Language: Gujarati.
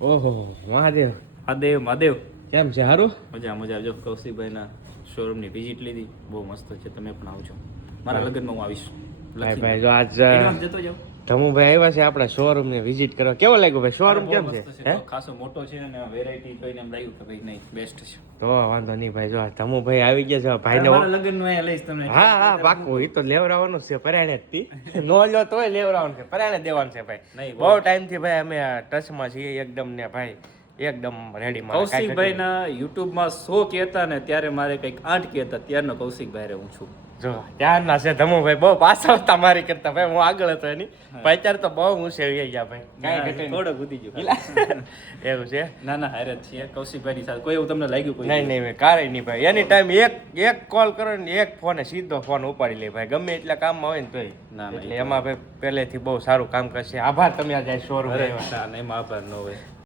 ઓહો મહાદેવ મહાદેવ મહાદેવ કેમ છે સારું? મજા મજા. જો કૌશિકભાઈના શોરૂમની વિઝિટ લીધી, બહુ મસ્ત છે. તમે પણ આવજો મારા લગ્નમાં, હું આવીશ. ભાઈ ભાઈ જો આજ એડવાન્સ જતો જાવ. ધમુભાઈ આવ્યા છે આપણા શોરૂમ ને વિઝિટ કરવા. કેવો લાગ્યો ભાઈ શોરૂમ? બહુ કેમ મસ્ત છે? ખાસો મોટો છે અને વેરાયટી જોઈને એમ લાગ્યું કે ભાઈ નહીં, બેસ્ટ છે. તો વાંધો નહીં ભાઈ, જો આ ધમુભાઈ આવી ગયા છે ભાઈને. મારા લગ્નનું અહીંયા લઈશ તમને. હા હા પાકું, એ તો લેવરાવાનું છે પરાણે જ થી. નો લો તોય લેવરાવાનું છે, પરાણે દેવાનું છે ભાઈ. નહીં, બહુ ટાઈમ થી ભાઈ અમે ટચમાં છીએ એકદમ ને ભાઈ, એકદમ રેડી. કૌશિકભાઈના યુટ્યુબમાં 100 કહેતા ને ત્યારે મારે કંઈક 8 કહેતા, ત્યારનો કૌશિકભાઈ હું છું. જો ત્યારના છે ધમુભાઈ, બહુ પાછા હતા મારી કરતા ભાઈ, હું આગળ હતો એની. ભાઈ અત્યારે તો બહુ ઊંચે આવી ગયા ભાઈ, કાંઈ ઘટે નહીં. થોડો બુદ્ધિ ગયો એવું છે. ના ના હારે જ છીએ કૌશિકભાઈની સાથે. કોઈ એવું તમને લાગ્યું? કોઈ નહીં નહીં કાંઈ નહીં ભાઈ, એની ટાઈમ એક કોલ કરો ને એક ફોને સીધો ફોન ઉપાડી લે ભાઈ, ગમે એટલા કામમાં હોય ને તોય. ના એટલે એમાં ભાઈ પહેલેથી બહુ સારું કામ કરશે. આભાર તમે આજે શોરૂમ અરે આવ્યા. ના ના, એમાં આભાર ન હોય.